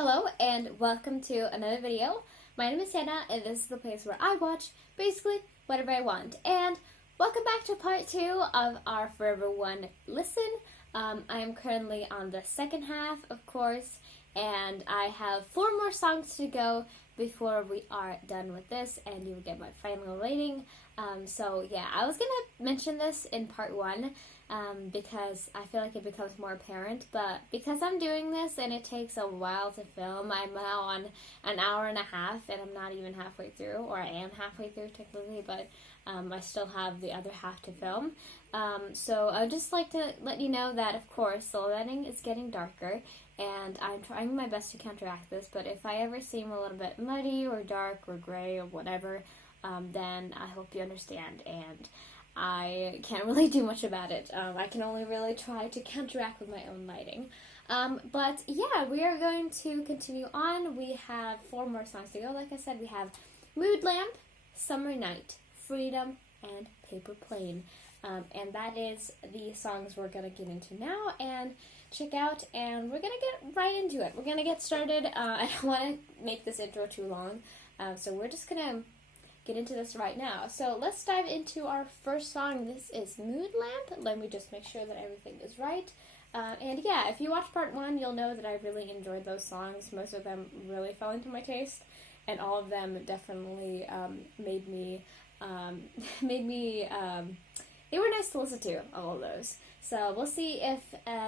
Hello and welcome to another video. My name is Hannah and this is the place where I watch basically whatever I want. And welcome back to part 2 of our Forever One listen. I am currently on the second half, of course, and I have 4 more songs to go before we are done with this and you will get my final rating. So yeah, I was going to mention this in part 1 because I feel like it becomes more apparent, but because I'm doing this and it takes a while to film, I'm now on an hour and a half and I'm not even halfway through, or I am halfway through technically, but I still have the other half to film. So I'd just like to let you know that, of course, the lighting is getting darker and I'm trying my best to counteract this, but if I ever seem a little bit muddy or dark or gray or whatever, then I hope you understand, and I can't really do much about it. I can only really try to counteract with my own lighting. But yeah, we are going to continue on. We have 4 more songs to go. Like I said, we have Mood Lamp, Summer Night, Freedom, and Paper Plane. And that is the songs we're going to get into now and check out, and we're going to get right into it. We're going to get started. I don't want to make this intro too long, so we're just going to get into this right now. So let's dive into our first song. This is Mood Lamp. Let me just make sure that everything is right. And yeah, if you watch part 1, you'll know that I really enjoyed those songs. Most of them really fell into my taste, and all of them definitely made me they were nice to listen to, all of those. So we'll see if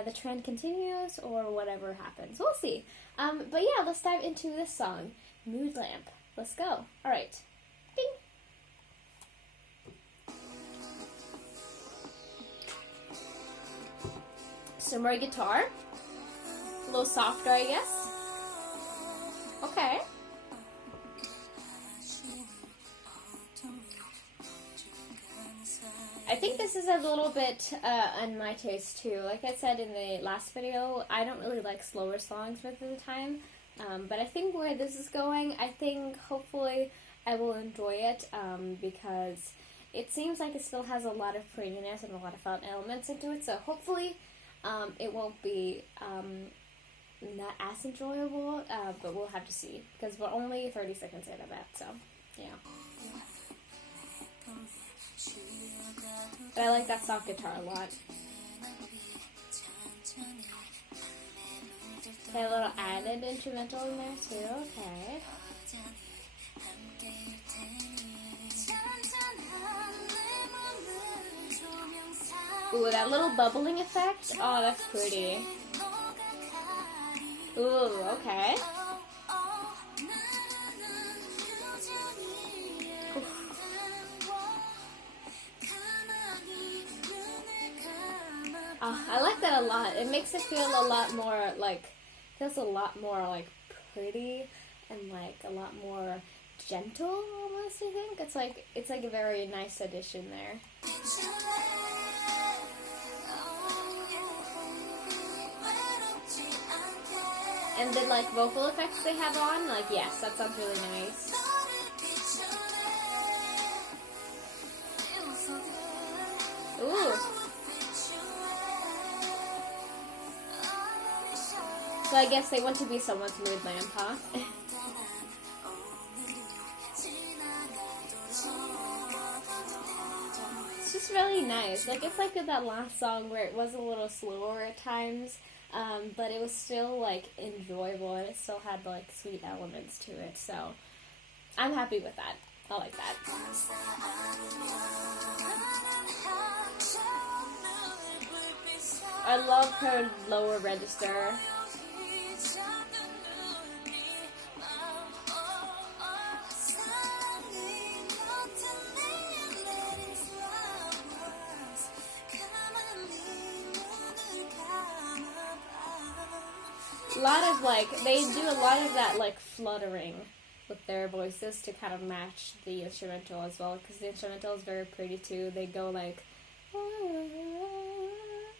the trend continues or whatever happens. We'll see. But yeah, let's dive into this song, Mood Lamp. Let's go. All right. Bing. Some more guitar. A little softer, I guess. Okay. I think this is a little bit on my taste too. Like I said in the last video, I don't really like slower songs most of the time. But I think where this is going, I think hopefully I will enjoy it because it seems like it still has a lot of prettiness and a lot of fun elements into it. So hopefully it won't be not as enjoyable, but we'll have to see because we're only 30 seconds in of that. So yeah. But I like that soft guitar a lot. Okay, a little added instrumental in there too, okay. Ooh, that little bubbling effect, oh, that's pretty. Ooh, okay. I like that a lot. It makes it feel a lot more like, feels a lot more like pretty and like a lot more gentle almost, I think. It's like a very nice addition there. And the like vocal effects they have on, like yes, that sounds really nice. Ooh. So I guess they want to be someone's mood lamp, huh? It's just really nice. Like, it's like that last song where it was a little slower at times, but it was still, like, enjoyable, and it still had, like, sweet elements to it. So I'm happy with that. I like that. I love her lower register. A lot of like, they do a lot of that like fluttering with their voices to kind of match the instrumental as well, because the instrumental is very pretty too. They go like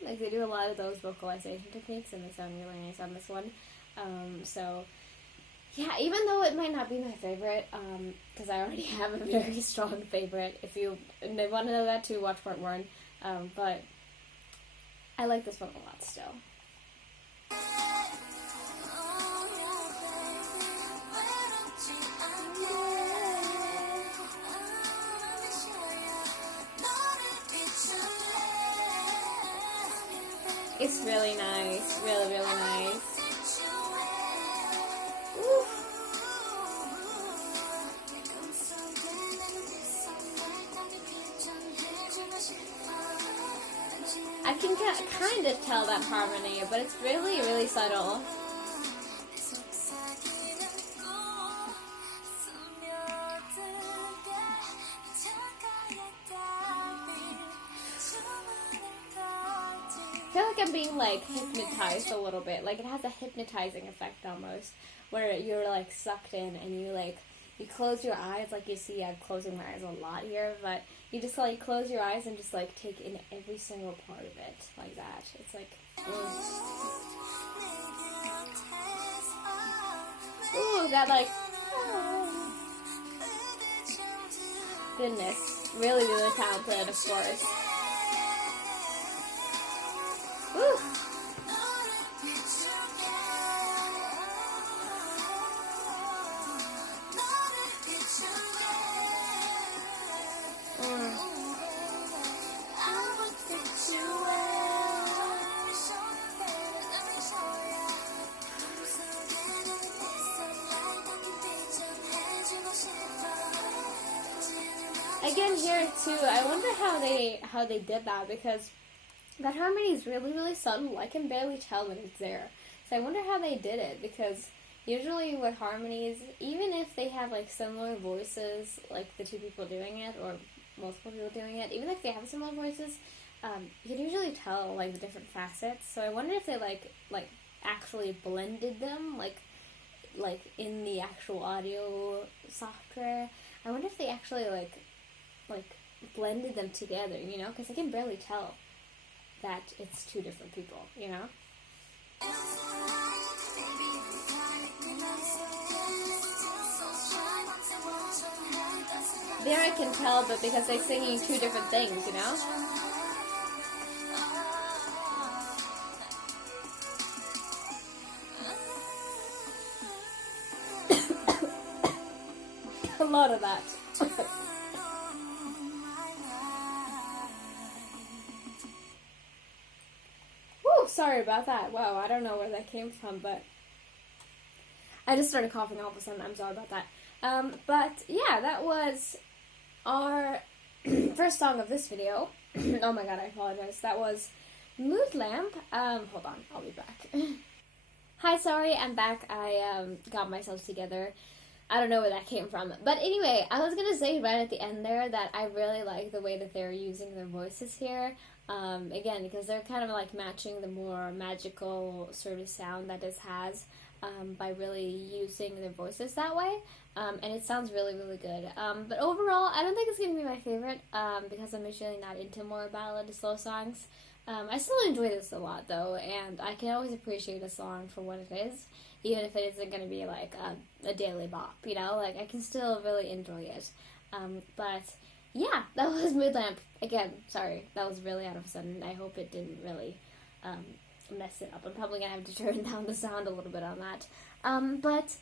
they do a lot of those vocalization techniques, and they sound really nice on this one. So yeah, even though it might not be my favorite, because I already have a very strong favorite. If you want to know that too, watch part 1. But I like this one a lot still. nice, really nice, really, really nice. Ooh. I can kind of tell that harmony, but it's really, really subtle. I feel like I'm being like hypnotized a little bit. Like it has a hypnotizing effect almost, where you're like sucked in and you close your eyes. Like you see, I'm closing my eyes a lot here, but you just like close your eyes and just like take in every single part of it like that. It's like, ooh, that like, goodness, really, really talented, of course. Woo. Again, here too, I wonder how they did that, because that harmony is really, really subtle. I can barely tell when it's there. So I wonder how they did it, because usually with harmonies, even if they have like similar voices, like the two people doing it or multiple people doing it, even if they have similar voices, you can usually tell like the different facets. So I wonder if they like actually blended them, like in the actual audio software. I wonder if they actually like blended them together, you know, because I can barely tell that it's two different people, you know? There I can tell, but because they're singing two different things, you know? A lot of that. Sorry about that. Wow, I don't know where that came from, but I just started coughing all of a sudden. I'm sorry about that. But yeah, that was our first song of this video. Oh my god, I apologize. That was Mood Lamp. Hold on, I'll be back. Hi, sorry, I'm back. I got myself together. I don't know where that came from. But anyway, I was going to say right at the end there that I really like the way that they're using their voices here. Again, because they're kind of like matching the more magical sort of sound that this has by really using their voices that way. And it sounds really, really good. But overall, I don't think it's going to be my favorite because I'm usually not into more ballad slow songs. I still enjoy this a lot though, and I can always appreciate a song for what it is, even if it isn't going to be like a daily bop, you know? Like, I can still really enjoy it. But yeah, that was Mood Lamp. Again, sorry, that was really out of a sudden. I hope it didn't really mess it up. I'm probably going to have to turn down the sound a little bit on that. But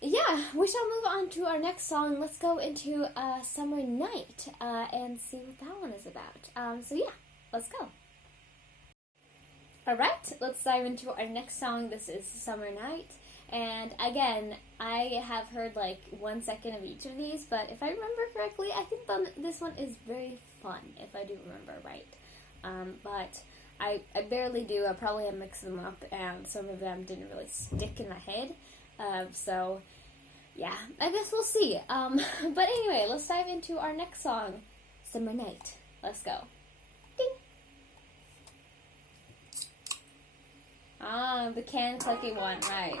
yeah, we shall move on to our next song. Let's go into Summer Night and see what that one is about. So yeah, let's go. Alright, let's dive into our next song. This is Summer Night. And again, I have heard like 1 second of each of these, but if I remember correctly, I think this one is very fun, if I do remember right. But I barely do. I probably have mixed them up, and some of them didn't really stick in my head. So, yeah, I guess we'll see. But anyway, let's dive into our next song, Summer Night. Let's go. Ding! Ah, the can clicky one, right.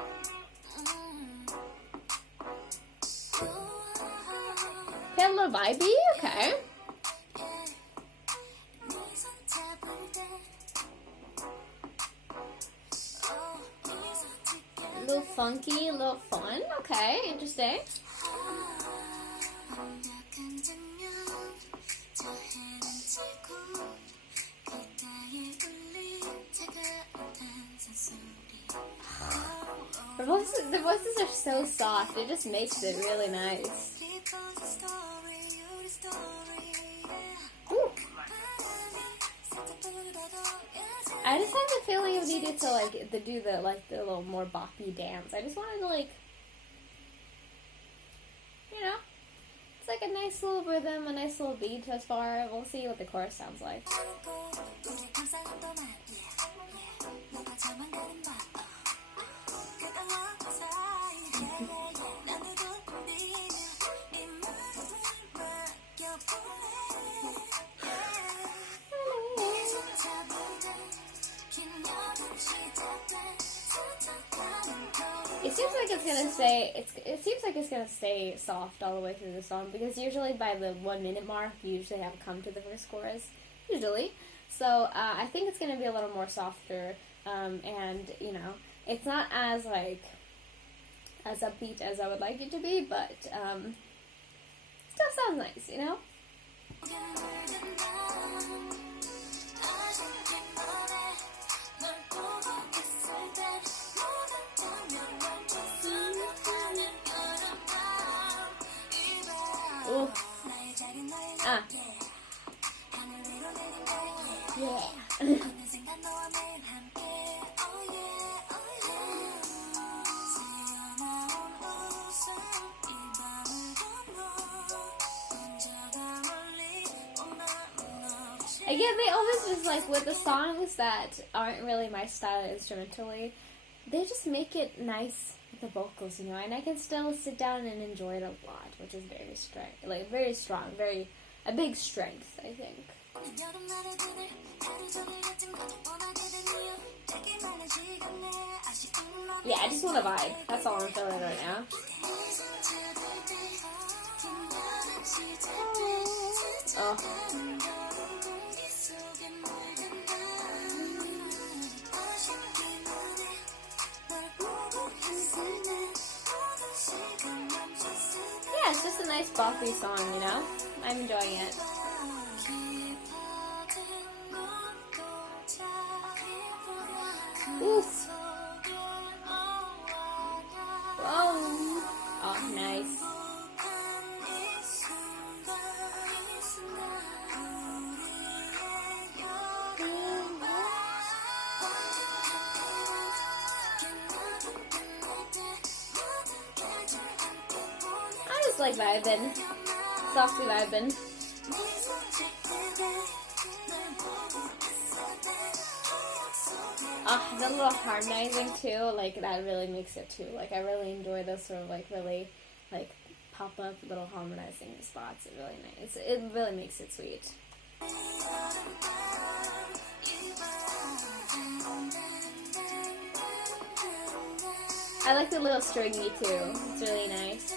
Okay, a little vibey, okay. A little funky, a little fun, okay, interesting. The voices are so soft, it just makes it really nice. Ooh. I just have the feeling of needed to like to do the little more boppy dance. I just wanted to like, you know, it's like a nice little rhythm, a nice little beat thus far. We'll see what the chorus sounds like. It seems like it's gonna stay soft all the way through the song, because usually by the 1 minute mark you usually have come to the first chorus, usually. So I think it's gonna be a little more softer, and you know, it's not as like as upbeat as I would like it to be, but still sounds nice, you know. Ooh. Yeah. Again, they always just like with the songs that aren't really my style instrumentally, they just make it nice with the vocals, you know, and I can still sit down and enjoy it a lot, which is very strong, a big strength, I think. Yeah, I just want to vibe. That's all I'm feeling right now. Oh. Yeah, it's just a nice boppy song, you know? I'm enjoying it. Oof. Whoa. Oh, nice. I just like vibing. Softly vibing. The little harmonizing too, like that really makes it too. Like I really enjoy those sort of like really like pop up little harmonizing spots. It's really nice. It really makes it sweet. I like the little stringy too. It's really nice.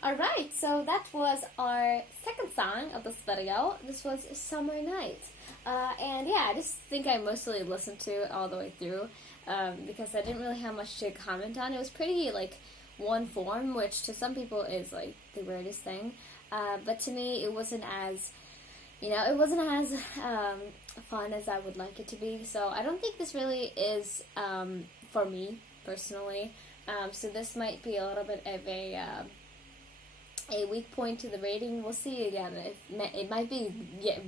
Alright, so that was our second song of this video. This was Summer Night. And yeah, I just think I mostly listened to it all the way through because I didn't really have much to comment on. It was pretty like one form, which to some people is like the weirdest thing. But to me, it wasn't as, you know, it wasn't as fun as I would like it to be. So I don't think this really is for me personally. So this might be a little bit of a weak point to the rating. We'll see again. It might be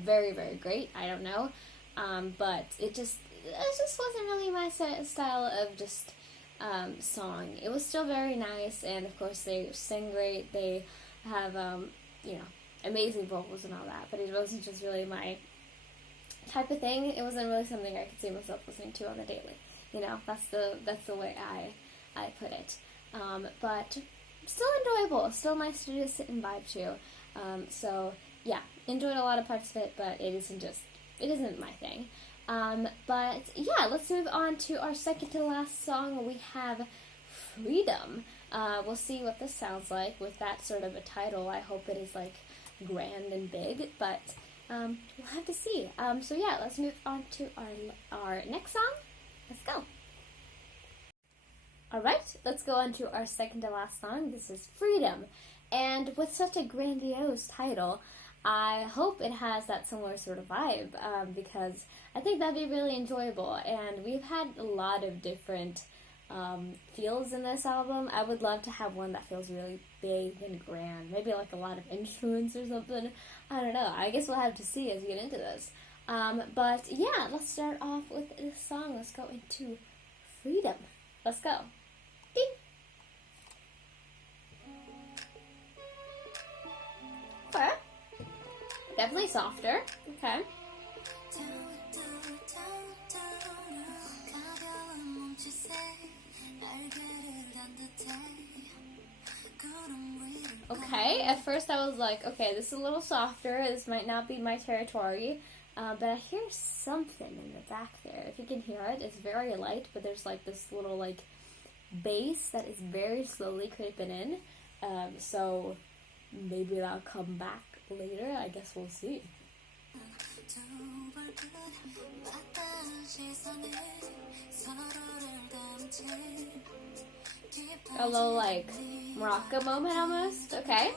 very, very great. I don't know. But it just wasn't really my style of just song. It was still very nice, and of course they sing great. They have you know, amazing vocals and all that. But it wasn't just really my type of thing. It wasn't really something I could see myself listening to on the daily. You know, that's the way I put it. But still enjoyable, still nice to just sit and vibe to. So yeah, enjoyed a lot of parts of it, but it isn't my thing. But yeah, let's move on to our second to last song. We have Freedom. We'll see what this sounds like with that sort of a title. I hope it is like grand and big, but we'll have to see. So yeah, let's move on to our next song. Let's go. Alright, let's go on to our second to last song. This is Freedom. And with such a grandiose title, I hope it has that similar sort of vibe, because I think that'd be really enjoyable. And we've had a lot of different feels in this album. I would love to have one that feels really big and grand. Maybe like a lot of instruments or something. I don't know. I guess we'll have to see as we get into this. But yeah, let's start off with this song. Let's go into Freedom. Let's go. Ding! Okay. Definitely softer. Okay. Okay, at first I was like, okay, this is a little softer. This might not be my territory. But I hear something in the back there. If you can hear it, it's very light, but there's like this little like bass that is very slowly creeping in. So maybe that'll come back later. I guess we'll see. A little like Morocco moment almost. Okay.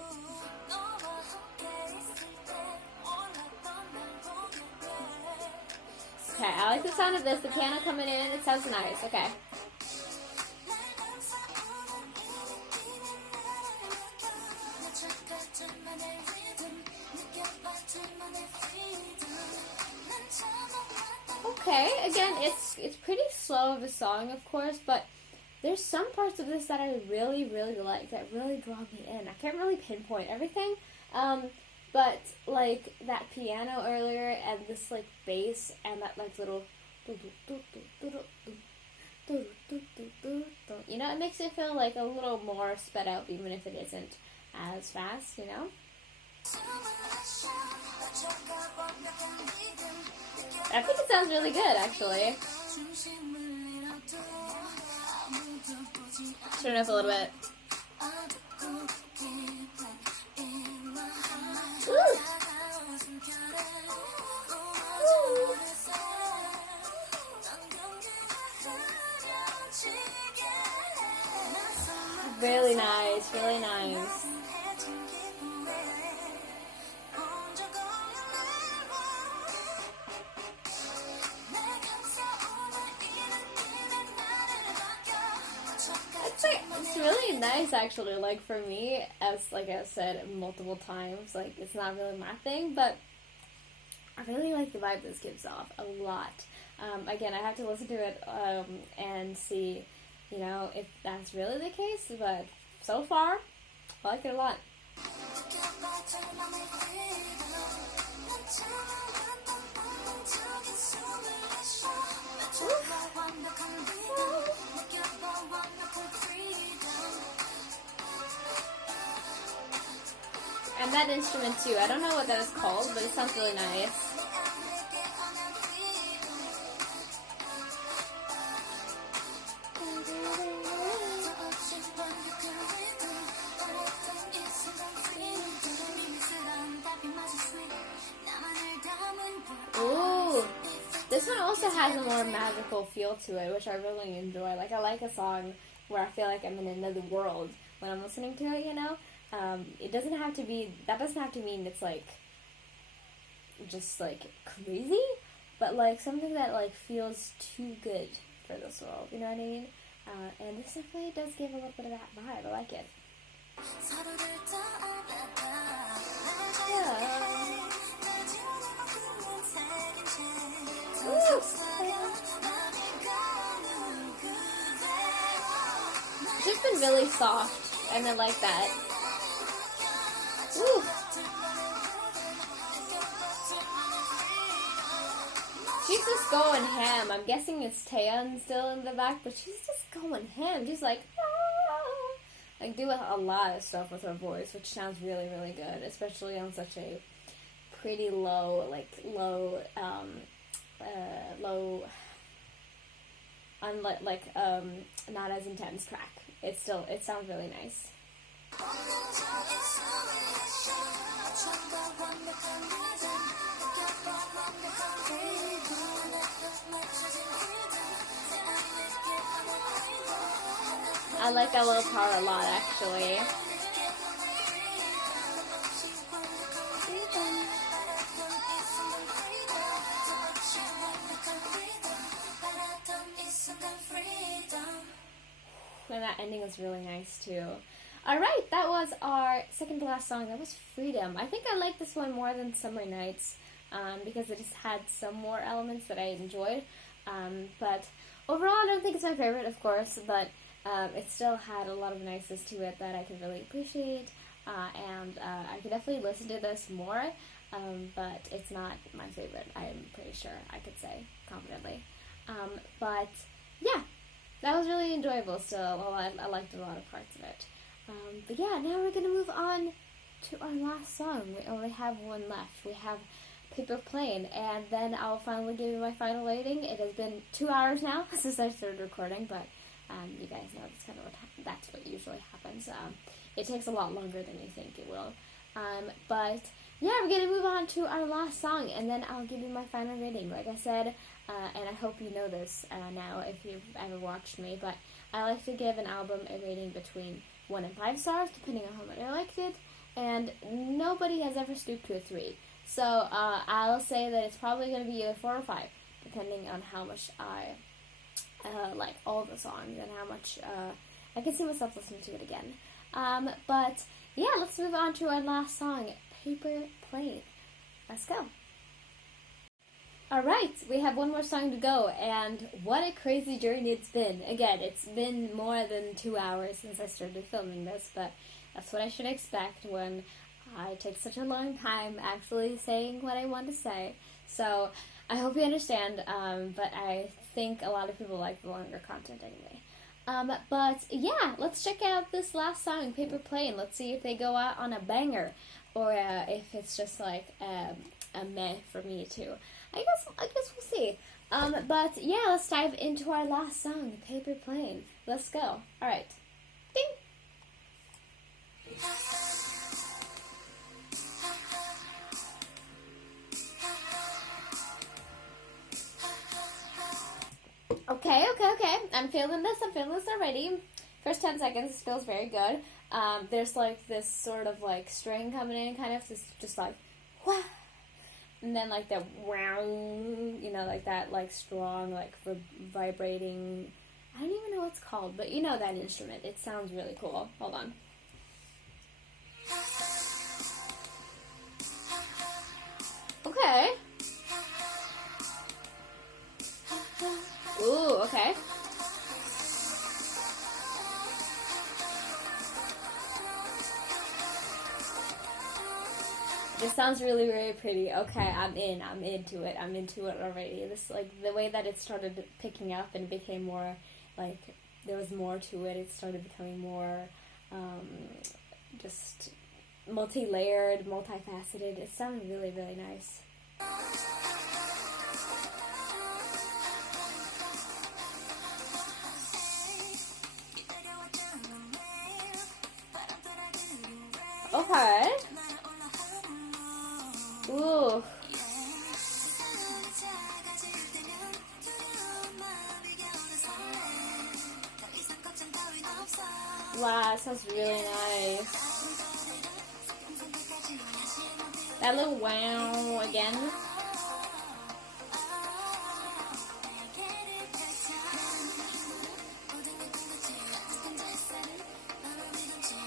Okay, I like the sound of this. The piano coming in, it sounds nice. Okay. Okay, again, it's pretty slow of a song, of course, but there's some parts of this that I really, really like, that really draw me in. I can't really pinpoint everything, but like that piano earlier and this like bass and that like little, you know, it makes it feel like a little more sped up, even if it isn't as fast, you know? I think it sounds really good, actually. Turn it up a little bit. Ooh. Really nice, really nice. It's really nice, actually. Like, for me, as like I said multiple times, like, it's not really my thing, but I really like the vibe this gives off a lot. Again, I have to listen to it and see, you know, if that's really the case, but so far, I like it a lot. And that instrument too, I don't know what that is called, but it sounds really nice. Ooh, this one also has a more magical feel to it, which I really enjoy. Like, I like a song where I feel like I'm in another world when I'm listening to it, you know? It doesn't have to be, that doesn't have to mean it's like, just like crazy, but like something that like feels too good for this world, you know what I mean? And this definitely does give a little bit of that vibe. I like it. Woo! It's just been really soft, and I like that. Woo! She's just going ham. I'm guessing it's Taeyeon still in the back, but she's just going ham. She's like, ah! Like, doing a lot of stuff with her voice, which sounds really, really good, especially on such a pretty low, not as intense track. It sounds really nice. I like that little part a lot, actually. and that ending was really nice too. Alright, that was our second to last song. That was Freedom. I think I like this one more than Summer Nights because it just had some more elements that I enjoyed. But overall, I don't think it's my favorite, of course, but it still had a lot of niceness to it that I could really appreciate. And I could definitely listen to this more, but it's not my favorite, I'm pretty sure I could say confidently. But yeah, that was really enjoyable still. I liked a lot of parts of it. But yeah, now we're going to move on to our last song. We only have one left. We have Paper Plane, and then I'll finally give you my final rating. It has been 2 hours now since I started recording, but you guys know that's what usually happens. It takes a lot longer than you think it will. But yeah, we're going to move on to our last song, and then I'll give you my final rating. Like I said, and I hope you know this now if you've ever watched me, but I like to give an album a rating between 1 and 5 stars, depending on how much I liked it, and nobody has ever stooped to a 3. So I'll say that it's probably going to be either 4 or 5, depending on how much I like all the songs and how much I can see myself listening to it again. But yeah, let's move on to our last song, Paper Plane. Let's go. Alright, we have one more song to go, and what a crazy journey it's been. Again, it's been more than 2 hours since I started filming this, but that's what I should expect when I take such a long time actually saying what I want to say. So, I hope you understand, but I think a lot of people like the longer content anyway. But yeah, let's check out this last song, Paper Plane. Let's see if they go out on a banger, or if it's just like a meh for me too. I guess we'll see. But yeah, let's dive into our last song, Paper Plane. Let's go. Alright. Ding! Okay. I'm feeling this already. First 10 seconds feels very good. There's like this sort of like string coming in, kind of just like, wah! And then like that wow, you know, like that like strong, like vibrating, I don't even know what it's called, but you know that instrument. It sounds really cool. Hold on. Okay. Ooh, okay. It sounds really, really pretty. Okay, I'm into it. I'm into it already. This, like, the way that it started picking up and became more, like, there was more to it. It started becoming more, just multi-layered, multifaceted. It sounded really, really nice. Okay. Ooh. Wow, sounds really nice. That little wow again.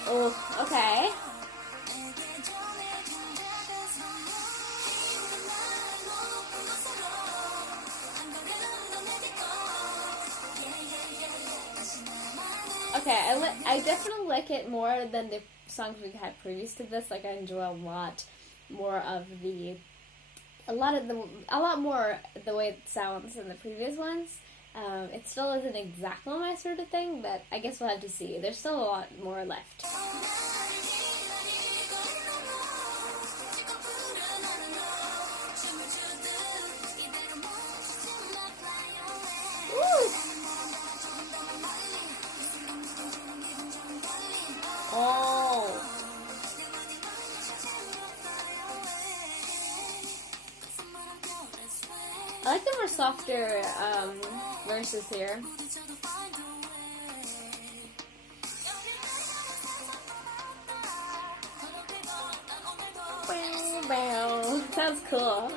Oh, okay. Okay, I definitely like it more than the songs we've had previous to this. Like, I enjoy a lot more of a lot more the way it sounds than the previous ones. It still isn't exactly my sort of thing, but I guess we'll have to see. There's still a lot more left. Oh. I like the more softer verses here. Wow. Sounds cool.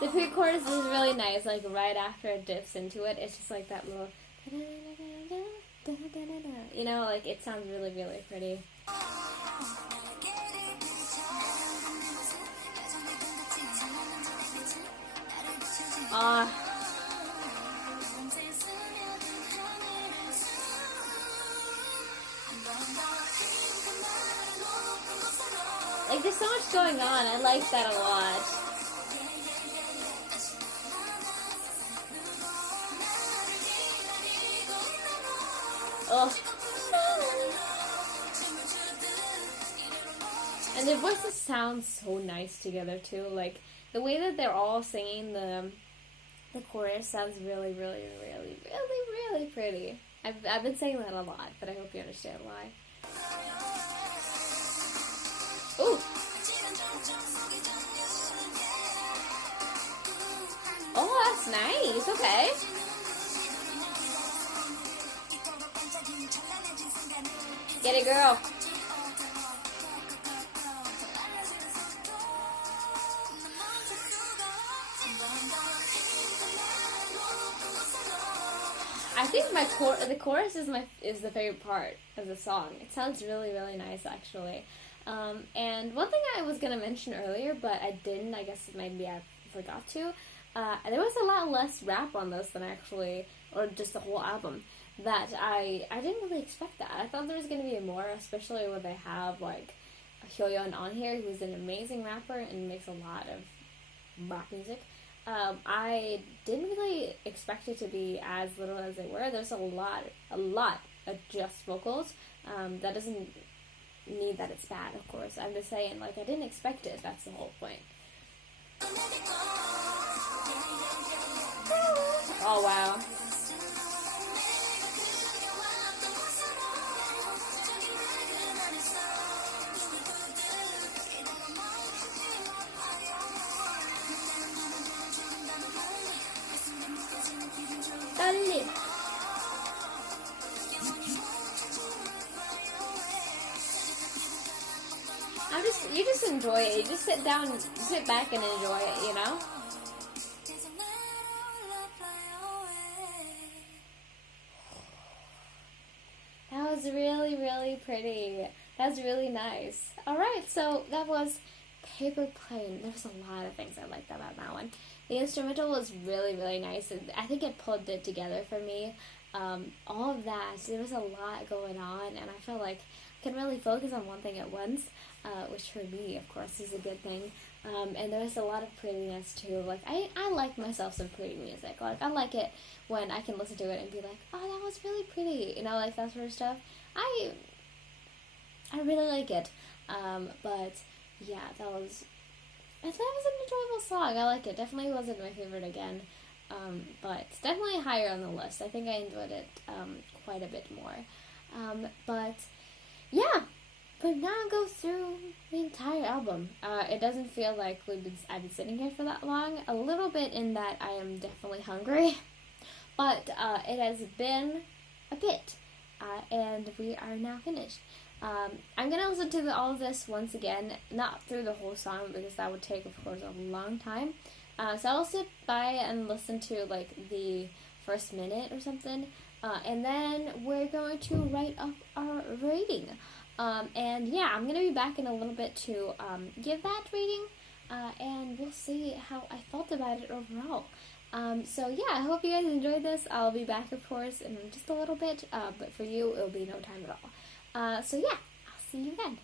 The pre-chorus is really nice, like right after it dips into it, it's just like that little, you know, like it sounds really, really pretty. Like there's so much going on, I like that a lot. Oh. And their voices sound so nice together too. Like the way that they're all singing the chorus sounds really, really, really, really, really pretty. I've been saying that a lot, but I hope you understand why. Ooh. Oh, that's nice. Okay. Get it, girl. I think the chorus is the favorite part of the song. It sounds really, really nice, actually. And one thing I was gonna mention earlier, but I didn't. I guess maybe I forgot to. There was a lot less rap on this than actually, or just the whole album. That I didn't really expect that. I thought there was gonna be more, especially when they have like Hyoyeon on here, who's an amazing rapper and makes a lot of rap music. I didn't really expect it to be as little as they were. There's a lot of just vocals. That doesn't mean that it's bad, of course. I'm just saying, like, I didn't expect it. That's the whole point. Oh, wow. You just enjoy it. You just sit back and enjoy it, you know? That was really, really pretty. That's really nice. Alright, so that was Paper Plane. There's a lot of things I liked about that one. The instrumental was really, really nice. I think it pulled it together for me. All of that, there was a lot going on, and I felt like I could really focus on one thing at once, which for me, of course, is a good thing. And there was a lot of prettiness too. Like I like myself some pretty music. Like I like it when I can listen to it and be like, oh, that was really pretty, you know, like that sort of stuff. I really like it. But yeah, that was an enjoyable song. I like it. Definitely wasn't my favorite again. But it's definitely higher on the list. I think I enjoyed it quite a bit more. But yeah, but now go through the entire album. It doesn't feel like I've been sitting here for that long. A little bit in that I am definitely hungry, but it has been a bit, and we are now finished. I'm gonna listen to all of this once again, not through the whole song because that would take, of course, a long time. So I'll sit by and listen to like the first minute or something, and then we're going to write up our rating. And yeah, I'm gonna be back in a little bit to give that rating, and we'll see how I felt about it overall. So yeah, I hope you guys enjoyed this. I'll be back, of course, in just a little bit, but for you, it'll be no time at all. So yeah, I'll see you then.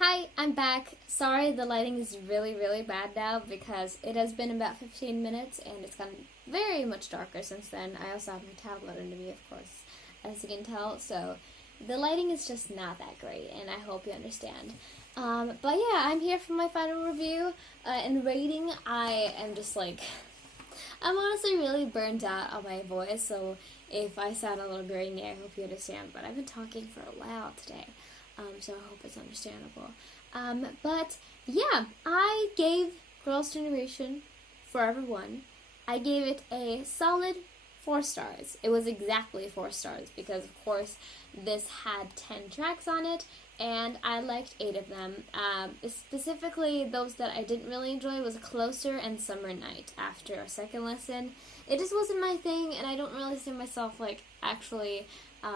Hi, I'm back. Sorry, the lighting is really, really bad now because it has been about 15 minutes and it's gotten very much darker since then. I also have my tablet under me, of course, as you can tell, so the lighting is just not that great, and I hope you understand. But yeah, I'm here for my final review and rating. I am just like, I'm honestly really burnt out on my voice, so if I sound a little grainy, I hope you understand, but I've been talking for a while today. So I hope it's understandable. But yeah, I gave Girls' Generation Forever One. I gave it a solid 4 stars. It was exactly 4 stars because, of course, this had 10 tracks on it, and I liked 8 of them. Specifically, those that I didn't really enjoy was Closer and Summer Night. After a second listen, it just wasn't my thing, and I don't really see myself like actually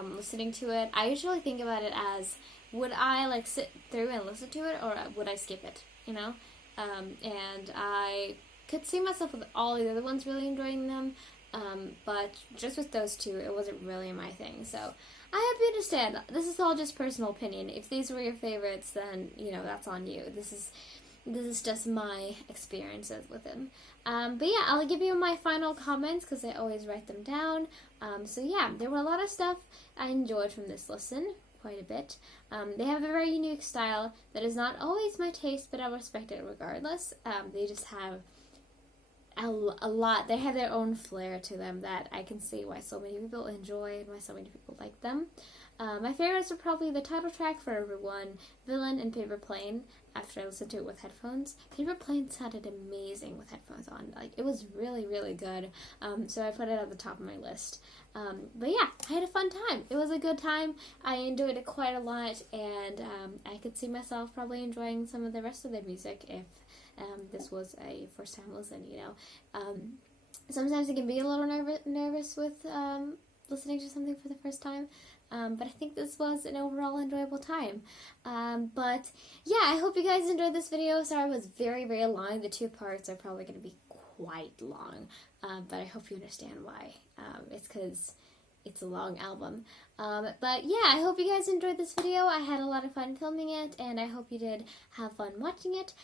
listening to it. I usually think about it as, would I like sit through and listen to it, or would I skip it? You know, and I could see myself with all the other ones really enjoying them, but just with those 2, it wasn't really my thing. So I hope you understand. This is all just personal opinion. If these were your favorites, then you know that's on you. This is just my experiences with them. But yeah, I'll give you my final comments because I always write them down. So yeah, there were a lot of stuff I enjoyed from this listen, quite a bit. They have a very unique style that is not always my taste, but I respect it regardless. They just have a lot. They have their own flair to them that I can see why so many people enjoy and why so many people like them. My favorites are probably the title track, Forever One, Villain, and Paper Plane. After I listened to it with headphones, Paper Plane sounded amazing with headphones on. Like, it was really, really good. So I put it at the top of my list. But yeah, I had a fun time. It was a good time. I enjoyed it quite a lot, and I could see myself probably enjoying some of the rest of their music if this was a first-time listen, you know. Sometimes it can be a little nervous with listening to something for the first time, but I think this was an overall enjoyable time. But yeah, I hope you guys enjoyed this video. Sorry it was very, very long. The 2 parts are probably going to be quite long, but I hope you understand why. It's because it's a long album. But yeah, I hope you guys enjoyed this video. I had a lot of fun filming it, and I hope you did have fun watching it.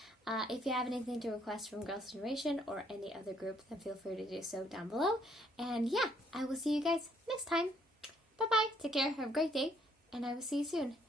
If you have anything to request from Girls' Generation or any other group, then feel free to do so down below. And yeah, I will see you guys next time. Bye-bye. Take care. Have a great day, and I will see you soon.